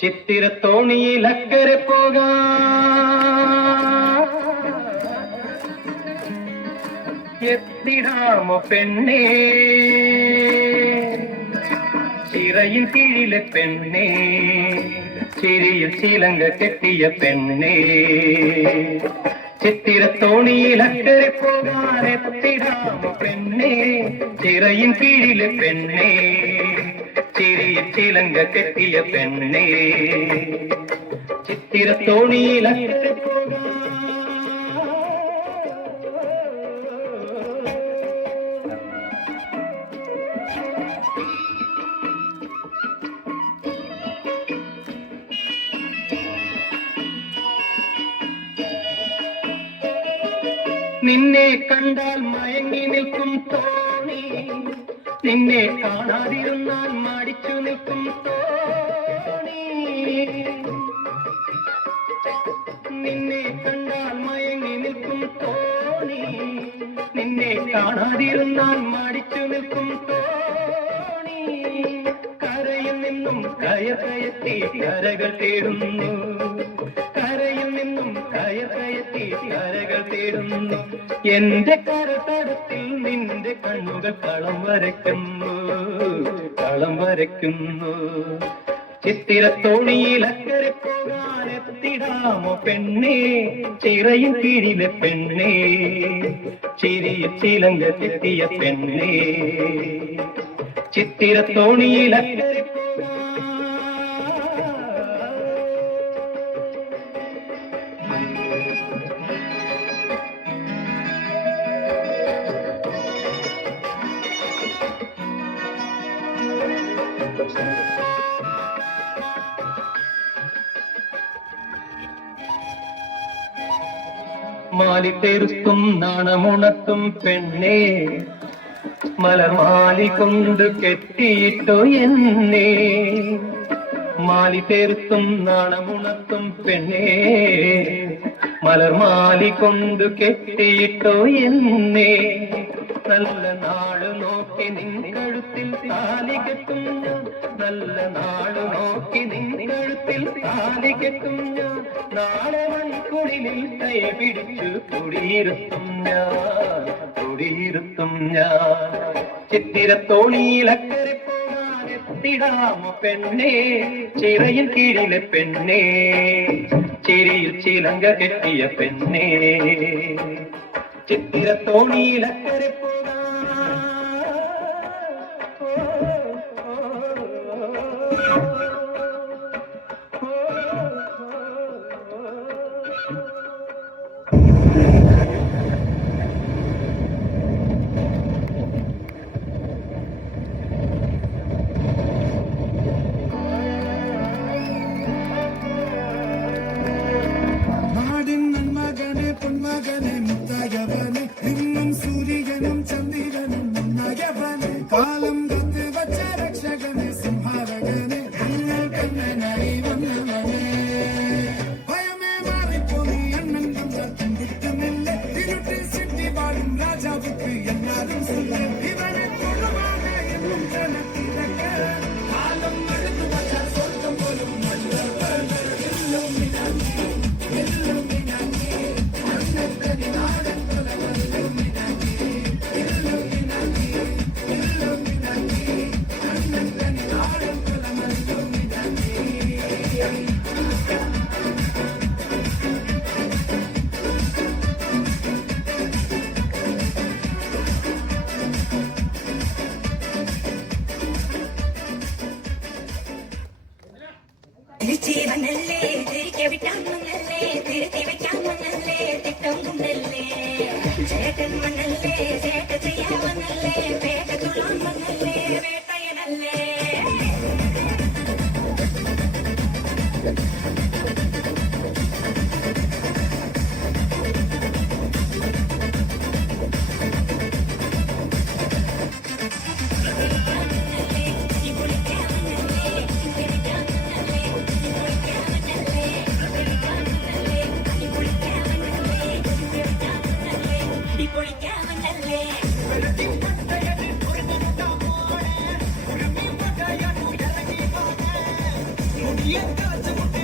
ചിത്തിരത്തോണിയിൽ അക്കരെ പോകാം എത്തിടാമോ പെണ്ണേ ചിറയിൽ കീഴിലെ പെണ്ണേ ചിരിയിൽ ചിലങ്ക കെട്ടിയ പെണ്ണേ ചിത്തിരത്തോണിയിൽ അക്കരെ പോകാൻ എത്തിടാമോ പെണ്ണേ ചിറയിൽ കീഴിലെ പെണ്ണേ ചിരിയിൽ ചിലങ്ക കെട്ടിയ പെണ്ണേ. പോകാൻ നിന്നെ കണ്ടാൽ മയങ്ങി നിൽക്കും തോണി നിന്നെ കാണാതിരുന്നാൽ മടിച്ചു നിൽക്കും തോണി. നിന്നെ കണ്ടാൽ മയങ്ങി നിൽക്കും തോണി. നിന്നെ കാണാതിരുന്നാൽ മടിച്ചു നിൽക്കും തോണി. കരയിൽ നിന്നും കയർ കയറ്റി കരകൾ തേടുന്നു. നിന്നും കയത്തി കരകൾ തേടുന്നു. എന്റെ കരതടത്തിൽ നിന്റെ കണ്ണുകൾ കളം വരയ്ക്കുന്നു. കളം വരയ്ക്കുന്നു. ചിത്തിരത്തോണിയിൽ അക്കരെ പോകാനെത്തിടാമോ പെണ്ണേ? ചിറയിൽ കീഴിലെ പെണ്ണേ? ചിരിയിൽ ചിലങ്ക തെറ്റിയ പെണ്ണേ? ചിത്തിരത്തോണിയിൽ അക്കരെ മാലിത്തെരുത്തും നാണമുണർത്തും പെണ്ണേ. മലർമാലി കൊണ്ട് കെട്ടിയിട്ടോ എന്നെ. മാലിത്തെരുത്തും നാണമുണർത്തും പെണ്ണേ. മലർമാലി കൊണ്ട് കെട്ടിയിട്ടോ എന്നെ. നല്ല നാൾ നോക്കി നിൻ കഴുത്തിൽ താലി കെട്ടും നല്ല നാൾ നോക്കി നിൻ കഴുത്തിൽ താലി കെട്ടും ഞാൻ. നാളെ മൺകുളിലിൽ കൈ പിടിച്ചു കുടിയിരുത്തും ഞാൻ. കുടിയിരുത്തും ഞാൻ. ചിത്തിരത്തോണിയിലക്കരെ പോകാനെത്തിടാമോ പെണ്ണേ? ചിറയിൽ കീഴിലെ പെണ്ണേ? ചിരിയിൽ ചിലങ്ക കെട്ടിയ പെണ്ണേ? ചിത്തിരത്തോണിയിലക്കരെ പോകാൻ ராஜாவுக்கு எல்லாரும் சொல்ல തിരിച്ചേ വന്നല്ലേ തിരിക്കെ വിട്ടാന്നല്ലേ Yeah.